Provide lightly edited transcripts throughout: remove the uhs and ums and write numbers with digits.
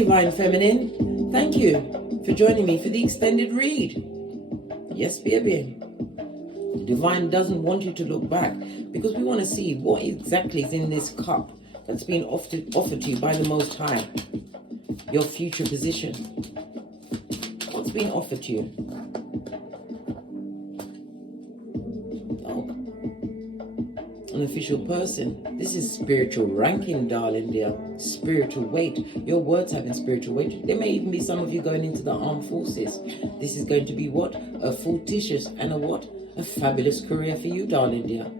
Divine Feminine. Thank you for joining me for the extended read. Yes, baby. Divine doesn't want you to look back because we want to see what exactly is in this cup that's been offered to you by the Most High. Your future position. What's been offered to you? Oh, an official person. This is spiritual ranking, darling dear. Spiritual weight. Your words having spiritual weight. There may even be some of you going into the armed forces. This is going to be what? A fortuitous and a what? A fabulous career for you, darling dear.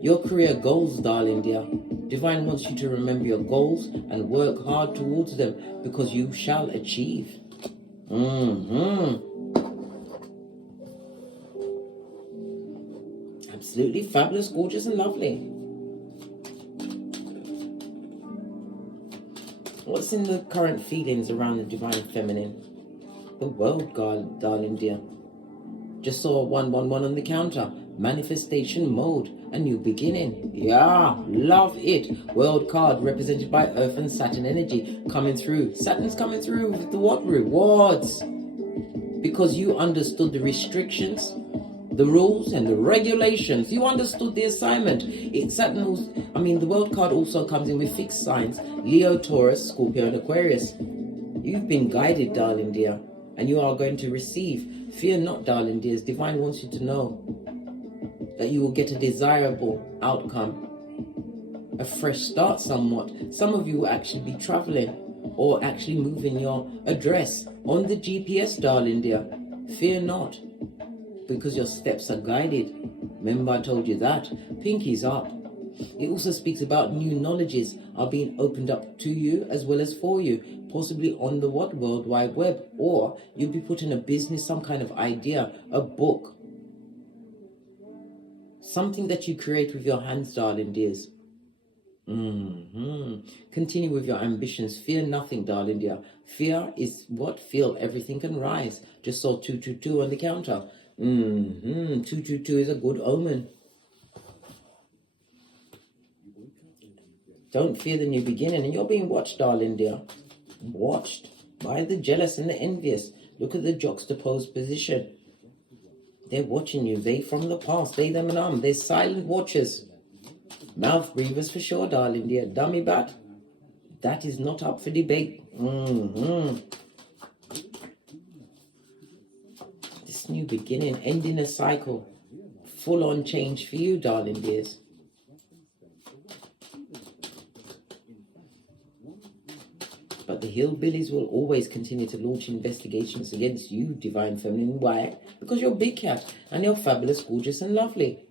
Your career goals, darling dear. Divine wants you to remember your goals and work hard towards them because you shall achieve. Absolutely fabulous, gorgeous, and lovely. What's in the current feelings around the Divine Feminine? The World, darling dear. Just saw 111 on the counter. Manifestation mode, a new beginning. Yeah, love it. World card represented by Earth and Saturn energy coming through. Saturn's coming through with the what? Rewards. Because you understood the restrictions, the rules and the regulations. You understood the assignment. The World card also comes in with fixed signs. Leo, Taurus, Scorpio and Aquarius. You've been guided, darling dear, and you are going to receive. Fear not, darling dears. Divine wants you to know that you will get a desirable outcome. A fresh start somewhat. Some of you will actually be traveling or actually moving your address on the GPS, darling dear. Fear not, because your steps are guided. Remember I told you that. Pinkies up. It also speaks about new knowledges are being opened up to you as well as for you, possibly on the what? World Wide Web, or you'll be put in a business, some kind of idea, a book, something that you create with your hands, darling dears. Continue with your ambitions. Fear nothing, darling dear. Fear is what? Feel everything can rise. Just saw 222 on the counter. 222 is a good omen. Don't fear the new beginning. And you're being watched, darling dear. Watched by the jealous and the envious. Look at the juxtaposed position. They're watching you. They from the past. They, them, and they're silent watchers. Mouth breathers for sure, darling dear. Dummy bat. That is not up for debate. This new beginning, ending a cycle. Full on change for you, darling dears. But the hillbillies will always continue to launch investigations against you, Divine Feminine. Why? Because you're big cat and you're fabulous, gorgeous, and lovely.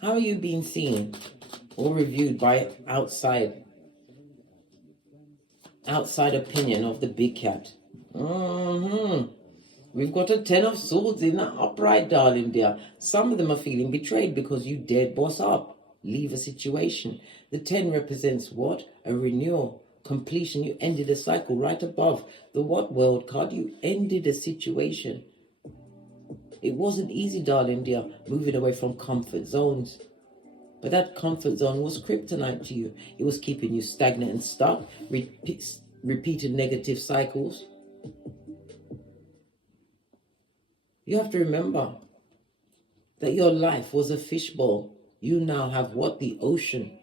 How are you being seen or reviewed by outside opinion of the big cat? We've got a 10 of swords in the upright, darling dear. Some of them are feeling betrayed because you dared boss up, leave a situation. The 10 represents what? A renewal, completion. You ended a cycle right above the what? World card. You ended a situation. It wasn't easy, darling dear, moving away from comfort zones. But that comfort zone was kryptonite to you. It was keeping you stagnant and stuck, repeated negative cycles. You have to remember that your life was a fishbowl. You now have what? The ocean.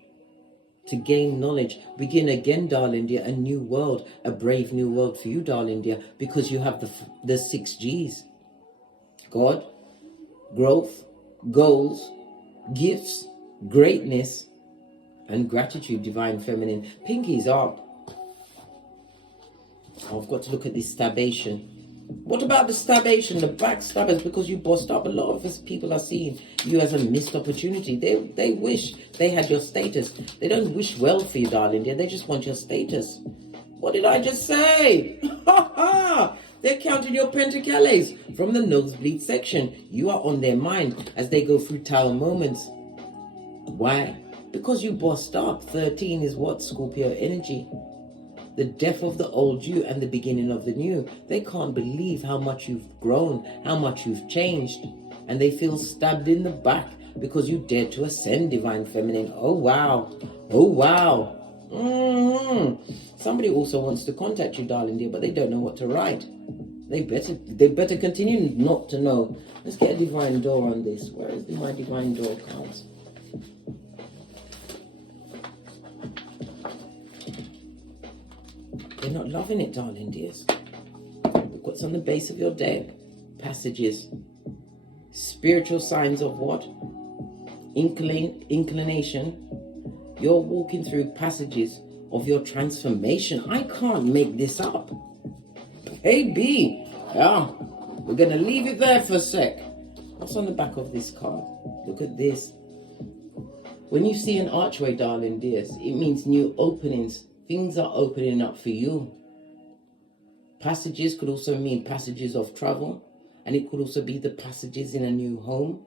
To gain knowledge. Begin again, darling dear. A new world. A brave new world for you, darling dear. Because you have the 6 G's. God, growth, goals, gifts, greatness, and gratitude, Divine Feminine. Pinkies up. I've got to look at this stabation. What about the stabation, the backstabbers? Because you bossed up. A lot of us people are seeing you as a missed opportunity. They wish they had your status. They don't wish well for you, darling dear. They just want your status. What did I just say? Ha ha! They're counting your pentacles from the nosebleed section. You are on their mind as they go through tower moments. Why? Because you bossed up. 13 is what? Scorpio energy. The death of the old you and the beginning of the new. They can't believe how much you've grown, how much you've changed. And they feel stabbed in the back because you dared to ascend, Divine Feminine. Oh, wow. Oh, wow. Somebody also wants to contact you, darling dear, but they don't know what to write. They better continue not to know. Let's get a divine door on this. Where is my divine door cards? They're not loving it, darling dears. Look what's on the base of your deck. Passages. Spiritual signs of what? Inclination. You're walking through passages of your transformation. I can't make this up. Baby. Yeah. We're going to leave it there for a sec. What's on the back of this card? Look at this. When you see an archway, darling dears, it means new openings. Things are opening up for you. Passages could also mean passages of travel. And it could also be the passages in a new home.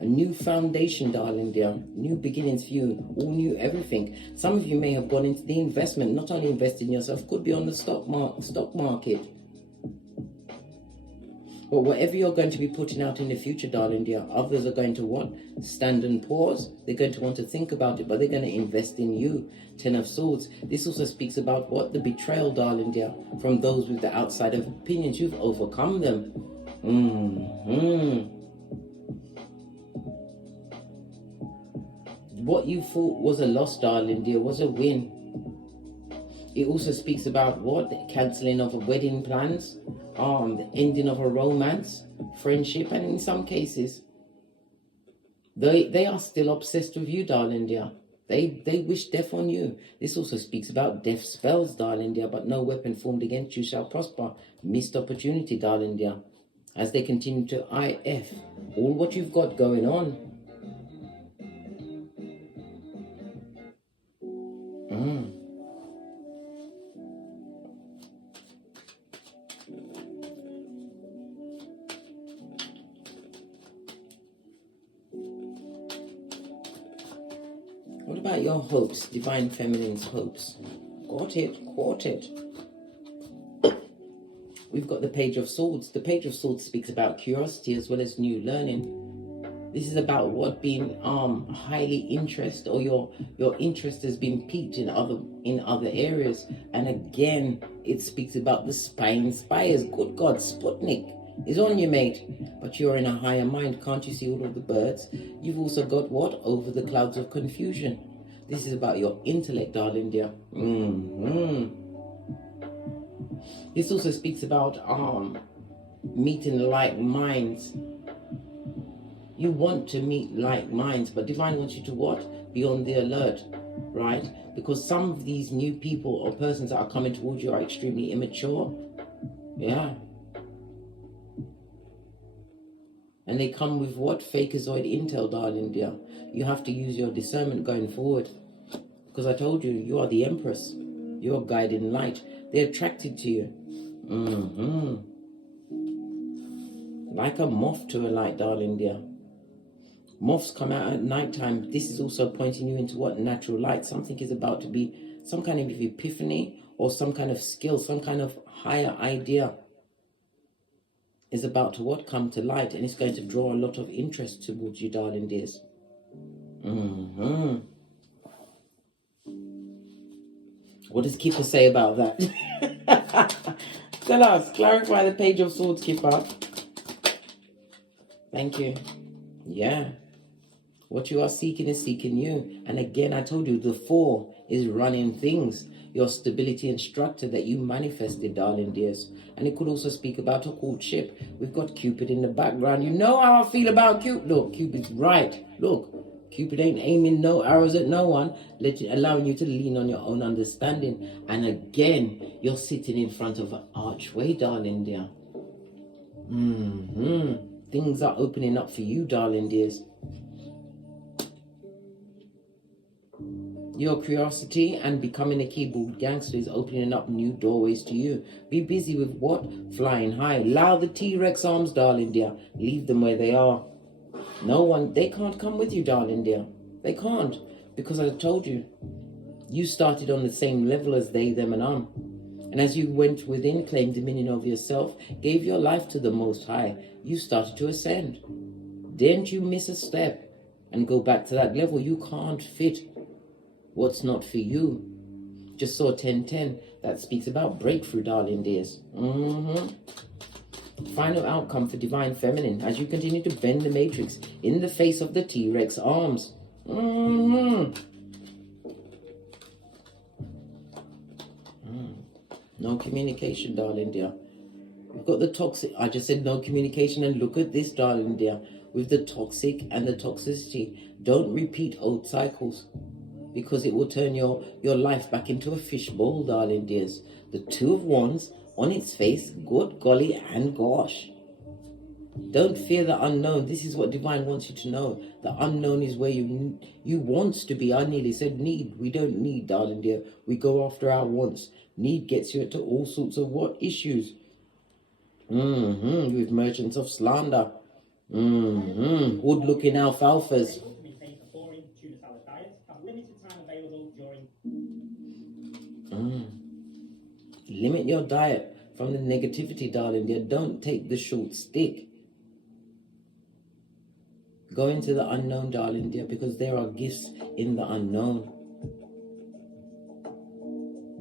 A new foundation, darling dear. New beginnings for you. All new everything. Some of you may have gone into the investment. Not only invest in yourself, could be on the stock market. But whatever you're going to be putting out in the future, darling dear, others are going to what? Stand and pause. They're going to want to think about it, but they're going to invest in you. Ten of Swords. This also speaks about what? The betrayal, darling dear, from those with the outside of opinions. You've overcome them. What you thought was a loss, darling dear, was a win. It also speaks about what? The cancelling of wedding plans, the ending of a romance, friendship, and in some cases, they are still obsessed with you, darling dear. They wish death on you. This also speaks about death spells, darling dear, but no weapon formed against you shall prosper. Missed opportunity, darling dear, as they continue to IF all what you've got going on. What about your hopes, Divine Feminine's hopes? Got it. We've got the Page of Swords. The Page of Swords speaks about curiosity as well as new learning. This is about what? Being highly interested, or your interest has been piqued in other areas. And again, it speaks about the spires. Good God, Sputnik is on you, mate. But you're in a higher mind. Can't you see all of the birds? You've also got what? Over the clouds of confusion. This is about your intellect, darling dear. This also speaks about meeting like minds. You want to meet like minds, but Divine wants you to what? Be on the alert, right? Because some of these new people or persons that are coming towards you are extremely immature. Yeah. And they come with what? Fakeazoid intel, darling dear. You have to use your discernment going forward. Because I told you, you are the Empress. You're guiding light. They're attracted to you. Like a moth to a light, darling dear. Moths come out at nighttime. This is also pointing you into what? Natural light. Something is about to be some kind of epiphany or some kind of skill, some kind of higher idea is about to what? Come to light, and it's going to draw a lot of interest towards you, darling dears. What does Kipper say about that? Tell us. Clarify the Page of Swords, Kipper. Thank you. Yeah. What you are seeking is seeking you. And again, I told you, the 4 is running things. Your stability and structure that you manifested, darling dears. And it could also speak about a courtship. We've got Cupid in the background. You know how I feel about Cupid. Look, Cupid's right. Look, Cupid ain't aiming no arrows at no one, allowing you to lean on your own understanding. And again, you're sitting in front of an archway, darling dear. Things are opening up for you, darling dears. Your curiosity and becoming a keyboard gangster is opening up new doorways to you. Be busy with what? Flying high. Allow the T-Rex arms, darling dear. Leave them where they are. No one, they can't come with you, darling dear. They can't. Because I told you, you started on the same level as they, them, and And as you went within, claimed dominion of yourself, gave your life to the Most High, you started to ascend. Didn't you miss a step and go back to that level? You can't fit what's not for you. Just saw 1010. That speaks about breakthrough, darling dears. Final outcome for divine feminine as you continue to bend the matrix in the face of the T-Rex arms. No communication, darling dear. We've got the toxic. I just said no communication, and look at this, darling dear. With the toxic and the toxicity, don't repeat old cycles, because it will turn your life back into a fishbowl, darling dears. The Two of Wands on its face, good golly and gosh. Don't fear the unknown. This is what divine wants you to know. The unknown is where you wants to be. I nearly said need. We don't need, darling dear. We go after our wants. Need gets you into all sorts of what issues? With merchants of slander. Hood-looking alfalfas. Limit your diet from the negativity, darling dear. Don't take the short stick. Go into the unknown, darling dear, because there are gifts in the unknown.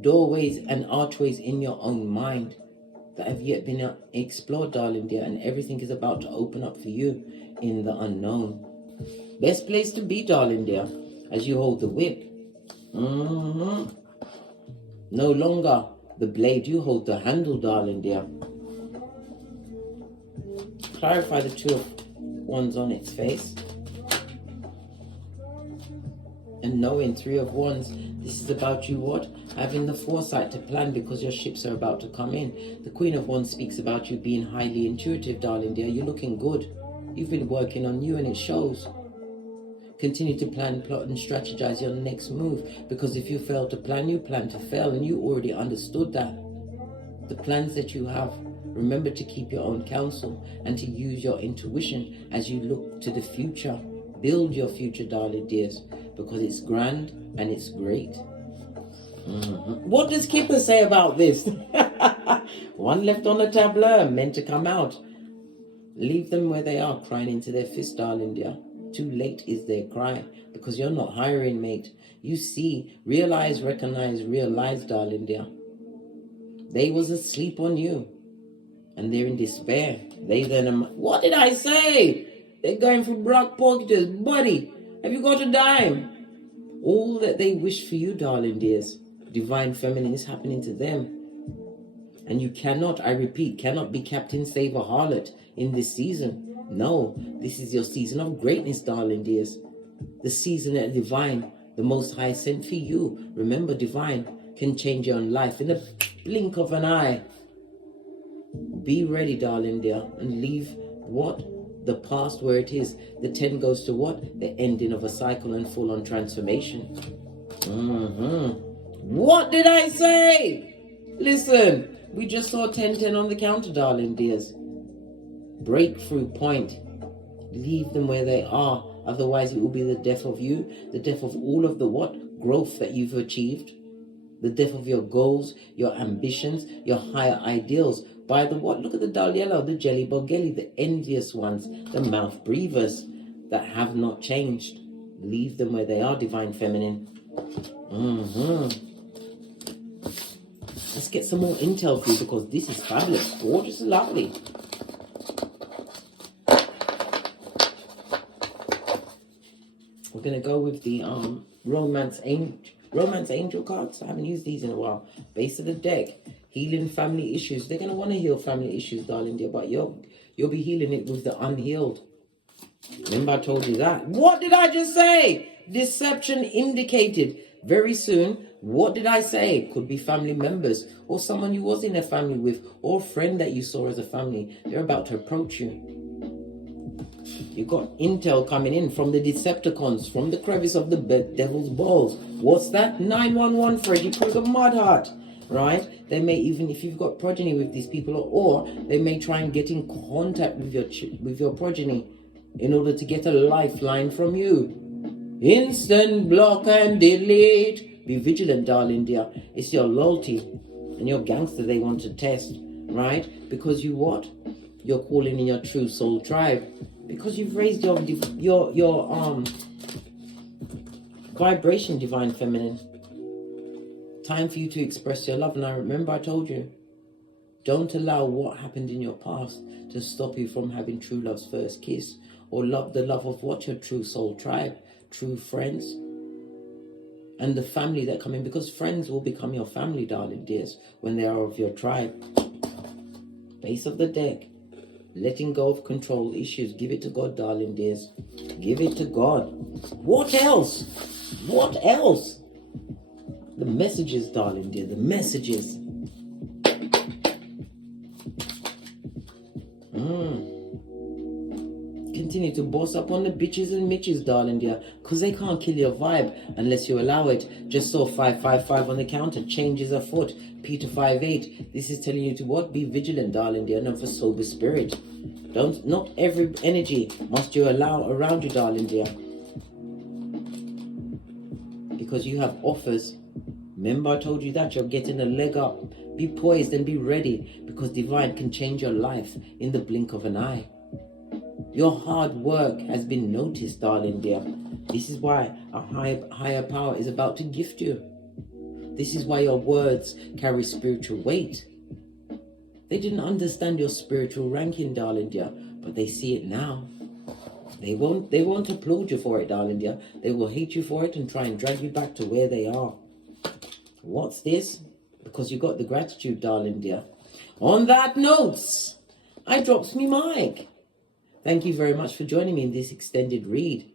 Doorways and archways in your own mind that have yet been explored, darling dear, and everything is about to open up for you in the unknown. Best place to be, darling dear, as you hold the whip. No longer the blade, you hold the handle, darling dear. Clarify the Two of Wands on its face. And knowing Three of Wands, this is about you what? Having the foresight to plan because your ships are about to come in. The Queen of Wands speaks about you being highly intuitive, darling dear. You're looking good. You've been working on you and it shows. Continue to plan, plot and strategize your next move, because if you fail to plan, you plan to fail, and you already understood that. The plans that you have, remember to keep your own counsel and to use your intuition as you look to the future. Build your future, darling dears, because it's grand and it's great. What does Kipper say about this? One left on the tableau, meant to come out. Leave them where they are, crying into their fist, darling dear. Too late is their cry, because you're not hiring, mate. You see, realize, recognize, realize, darling dear. They was asleep on you, and they're in despair. They then, what did I say? They're going for black pocketers. Buddy, have you got a dime? All that they wish for you, darling dears, divine feminine, is happening to them. And you cannot, I repeat, cannot be Captain Save a Harlot in this season. No, this is your season of greatness, darling dears. The season that divine, the Most High, sent for you. Remember, divine can change your own life in the blink of an eye. Be ready, darling dear, and leave what? The past where it is. The 10 goes to what? The ending of a cycle and full-on transformation. What did I say? Listen, we just saw 1010 on the counter, darling dears. Breakthrough point. Leave them where they are. Otherwise, it will be the death of you. The death of all of the what? Growth that you've achieved. The death of your goals, your ambitions, your higher ideals. By the what? Look at the dull yellow, the jelly bogelly, the envious ones, the mouth breathers that have not changed. Leave them where they are, divine feminine. Let's get some more intel through, because this is fabulous, gorgeous, lovely. We're going to go with the Romance Angel cards. I haven't used these in a while. Base of the deck. Healing family issues. They're going to want to heal family issues, darling dear, but you'll be healing it with the unhealed. Remember I told you that. What did I just say? Deception indicated. Very soon, what did I say? Could be family members, or someone you was in a family with, or a friend that you saw as a family. They're about to approach you. You got intel coming in from the Decepticons, from the crevice of the devil's balls. What's that? 911 Freddy Krueger mud heart. Right? They may even, if you've got progeny with these people, or they may try and get in contact with your progeny in order to get a lifeline from you. Instant block and delete. Be vigilant, darling dear. It's your loyalty and your gangster they want to test, right? Because you what? You're calling in your true soul tribe. Because you've raised your vibration, divine feminine. Time for you to express your love. And I remember I told you, don't allow what happened in your past to stop you from having true love's first kiss, or the love of what your true soul tribe, true friends, and the family that come in, because friends will become your family, darling dears, when they are of your tribe. Base of the deck, letting go of control issues. Give it to God, darling dears. Give it to God. What else? What else? The messages, darling dear, the messages. Continue to boss up on the bitches and mitches, darling dear, because they can't kill your vibe unless you allow it. Just saw 555 on the counter. Changes afoot. Peter 58. This is telling you to what? Be vigilant, darling dear, and of a sober spirit. Not every energy must you allow around you, darling dear, because you have offers. Remember I told you that you're getting a leg up. Be poised and be ready, because divine can change your life in the blink of an eye. Your hard work has been noticed, darling dear. This is why a higher power is about to gift you. This is why your words carry spiritual weight. They didn't understand your spiritual ranking, darling dear, but they see it now. They won't applaud you for it, darling dear. They will hate you for it and try and drag you back to where they are. What's this? Because you got the gratitude, darling dear. On that note, I drops me mic. Thank you very much for joining me in this extended read.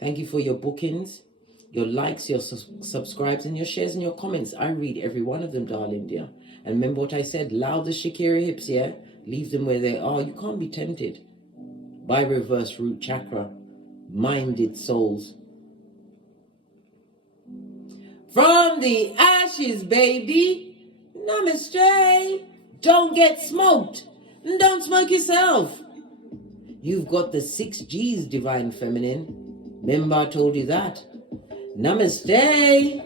Thank you for your bookings, your likes, your subscribes, and your shares and your comments. I read every one of them, darling dear. And remember what I said, loud as Shakira hips, yeah? Leave them where they are. You can't be tempted by reverse root chakra, minded souls. From the ashes, baby. Namaste. Don't get smoked. And don't smoke yourself. You've got the 6 G's, divine feminine. Remember I told you that. Namaste.